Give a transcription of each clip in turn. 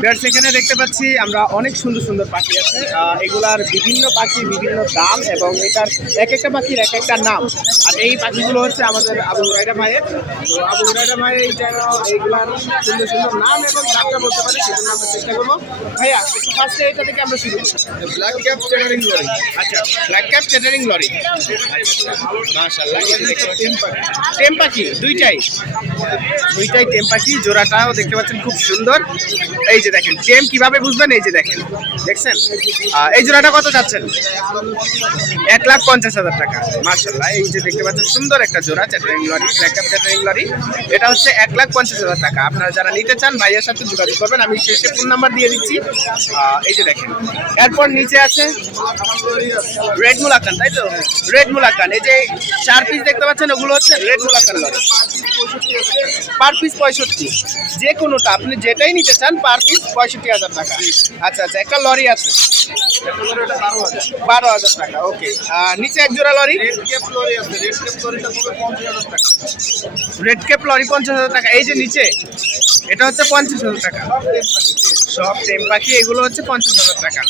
বিয়ার্স এখানে দেখতে পাচ্ছি আমরা অনেক সুন্দর সুন্দর পাখি আছে। এগুলার বিভিন্ন পাখি বিভিন্ন দাম এবং এটার এক একটা পাখির এক একটা নাম। আর এই পাখিগুলো হচ্ছে আমাদের আবু হুরাইরা ভাইয়ের তো আবু হুরাইরা ভাই যেন এইগুলার সুন্দর সুন্দর নাম এবং দামটা বলতে পারি সেজন্য আমরা চেষ্টা করব। ভাইয়া ফার্স্টে এটা থেকে আমরা শুরু ব্ল্যাক ক্যাপ চ্যাটারিং লরি আচ্ছা ব্ল্যাক ক্যাপ চ্যাটারিং লরি মাশাআল্লাহ টেম পাখি দুইটাই। দুইটাই টেম পাখি জোড়াটাও দেখতে পাচ্ছেন খুব সুন্দর। এই যে দেখেন টেম কীভাবে বুঝবেন? এই যে দেখেন, দেখছেন? এই জোড়াটা কত যাচ্ছেন এক লাখ পঞ্চাশ হাজার টাকা মার্শাল্লাহ এই যে দেখতে পাচ্ছেন, সুন্দর একটা জোড়া chattering lory black chattering lory এটা হচ্ছে এক লাখ পঞ্চাশ হাজার টাকা। আপনারা যারা নিতে চান, ভাইয়ের সাথে যোগাযোগ করবেন। আমি শেষে ফোন নাম্বার দিয়ে দিচ্ছি। এই যে দেখেন, এরপর নিচে আছে রেড মুলাকান তাই তো? রেড মুলাকান এই যে চার পিস দেখতে পাচ্ছেন, ওগুলো হচ্ছে red Moluccan lory per piece পঁয়ষট্টি। যে কোনোটা, আপনি যেটাই নিতে চান পার পিস পঁয়ষট্টি হাজার টাকা। আচ্ছা আচ্ছা একটা লরি আছে। বারো হাজার টাকা ওকে নিচে এক জোড়া লরি? রেড ক্যাপ লরি পঞ্চাশ হাজার টাকা। এই যে নিচে, এটা হচ্ছে পঞ্চাশ হাজার টাকা। সব টেম পাখি এগুলো হচ্ছে পঞ্চাশ হাজার টাকা।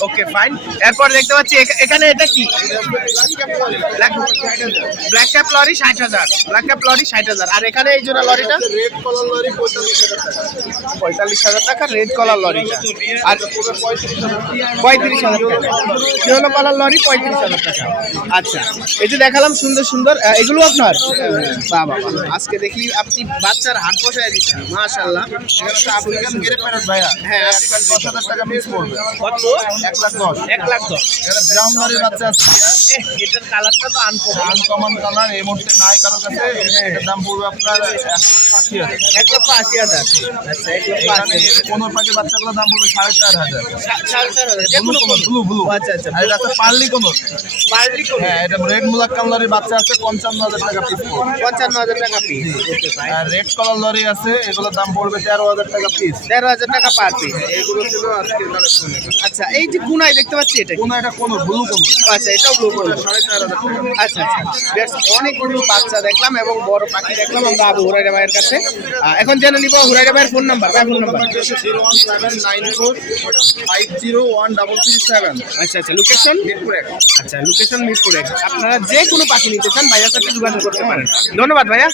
ওকে ফাইন এরপর দেখতে পাচ্ছি এখা- এখানে এটা কি? ব্ল্যাক ক্যাপ লরি ষাট হাজার। ব্ল্যাক ক্যাপ লরি ষাট হাজার। আর এখানে এই জোড়া লরিটা রেড কলার লরি পঁয়তাল্লিশ হাজার টাকা। পঁয়তাল্লিশ হাজার টাকা রেড কলার লরিটা আর পঁয়ত্রিশ হাজার টাকা। ইয়েলো কলার লরি পঁয়ত্রিশ হাজার টাকা। আচ্ছা এই যে দেখালাম সুন্দর সুন্দর। এগুলো আপনার? বাবা আজকে দেখি আপনি বাচ্চার হাট বসায় দিচ্ছেন। মাশাল্লাহ আফ্রিকান গেরে প্যারট ভাইয়া। হ্যাঁ দশ হাজার টাকা পিস পড়বে কত? এক লাখ দশ। এক লাখ দশ। এটা ব্রাউন লরির বাচ্চা আছে। এটার কালারটা তো আনকমন আনকমন কালার এই মুহূর্তে নাই কারও কাছে। এটার দাম পড়বে আপনার এক লক্ষ আশি হাজার। আচ্ছা পাখি বাচ্চাগুলোর দাম পড়বে সাড়ে চার হাজার। সাড়ে চার হাজার ব্লু কোনো ব্লু ব্লু। আচ্ছা আচ্ছা আর এটা পার্লি কোনোর বার্লি কোন হ্যাঁ এটা রেড মুলাক কালারের বাচ্চা আছে পঞ্চান্ন হাজার টাকা পিস পঞ্চান্ন হাজার টাকা পিস আর রেড কালার লরি আছে এগুলোর দাম পড়বে তেরো হাজার টাকা পিস তেরো হাজার টাকা পার পিস এগুলো ছিল আজকের কালেকশনে আচ্ছা এই যে গুনাই দেখতে পাচ্ছি এটা কি? কোন এটা কোন ব্লু কোন আচ্ছা এটাও ব্লু চার আচ্ছা আচ্ছা বেশ অনেকগুলো বাচ্চা দেখলাম এবং বড় পাখি দেখলাম। আমরা আবু হুরাইরা ভাইয়ের কাছে। এখন জেনে নিব হুরাইরা ভাইয়ের ফোন নাম্বার ভাই phone number zero one seven nine four five zero one double three seven আচ্ছা আচ্ছা লোকেশন মিরপুর এক। আচ্ছা লোকেশন মিরপুরে আপনারা যে কোনো পাখি নিতে চান ভাইয়ার সাথে যোগাযোগ করতে পারেন। ধন্যবাদ ভাইয়া।